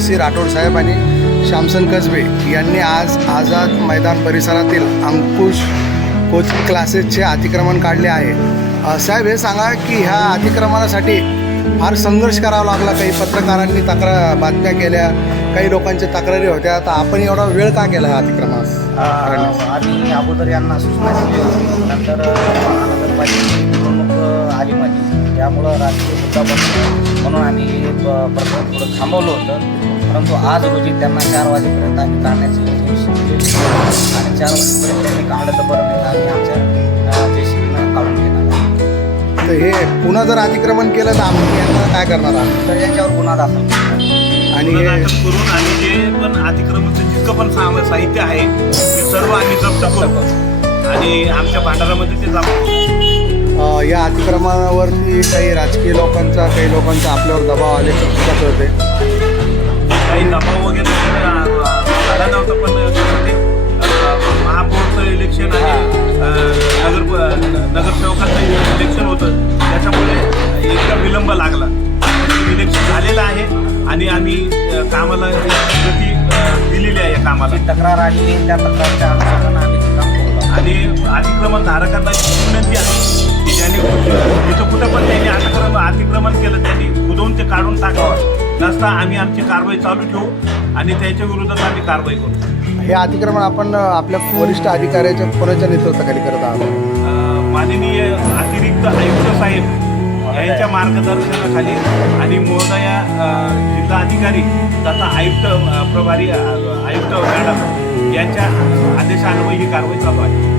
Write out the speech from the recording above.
C Rathod साहेब आणि श्यामसन कसबे यांनी आज आझाद मैदान परिसरातील अंकुश कोचिंग क्लासेसचे अतिक्रमण काढले आहे। साहेब हे सांगा की ह्या अतिक्रमणासाठी फार संघर्ष करावा लागला, काही पत्रकारांनी बातम्या केल्या, काही लोकांच्या तक्रारी होत्या, तर आपण एवढा वेळ का केला ह्या अतिक्रमणास? आम्ही अगोदर यांना सूचना दिली होती, नंतर महानगरपालिकेची निवडणूक आली माझी, त्यामुळं राजकीय मुद्दा बनला म्हणून आम्ही प्रकरण थोडं थांबवलं होतं। परंतु आज रोजी त्यांना 4 वाजेपर्यंत आम्ही काढण्याची दिली आणि 4 वाजेपर्यंत त्यांनी काढलं तर बरं, नाही आम्ही आमच्या JCBनं काढून घेणार। तर हे पुन्हा जर अतिक्रमण केलं तर आम्ही यांना काय करणार आहात? तर यांच्यावर गुन्हा दाखल आणि करून आणि जे पण अतिक्रमणाचं जितकं पण साहित्य आहे ते सर्व आम्ही जप्त करू आणि आमच्या भांडारामध्ये ते जमा करू। या अतिक्रमणावरती काही राजकीय लोकांचा, काही लोकांचा आपल्यावर दबाव आल्याचं कसं होते? काही दबाव वगैरे आला नव्हता, पण महापौरचं इलेक्शन आणि नगरसेवकाचं इलेक्शन होतं, त्याच्यामुळे एकदम विलंब लागला। इलेक्शन झालेलं आहे आणि आम्ही कामाला गती दिलेली आहे। कामाला तक्रार आली, त्या तक्रारच्या अनुषंगाने आम्ही ते काम करू आणि अतिक्रमण धारकांना विनंती आहे की ज्यांनी जिथं कुठं पण त्यांनी अतिक्रमण केलं त्यांनी खुदवून ते काढून टाकावं, नसता आम्ही आमची कारवाई चालू ठेवू आणि त्याच्या विरोधात आम्ही कारवाई करू। हे अतिक्रमण आपण आपल्या वरिष्ठ अधिकाऱ्याच्या कोणाच्या नेतृत्वाखाली करत आहोत? माननीय अतिरिक्त आयुक्त साहेब यांच्या मार्गदर्शनाखाली आणि महोदया जिल्हा अधिकारी तथा आयुक्त प्रभारी आयुक्त मॅडम यांच्या आदेशान्वये ही कारवाई चालू आहे।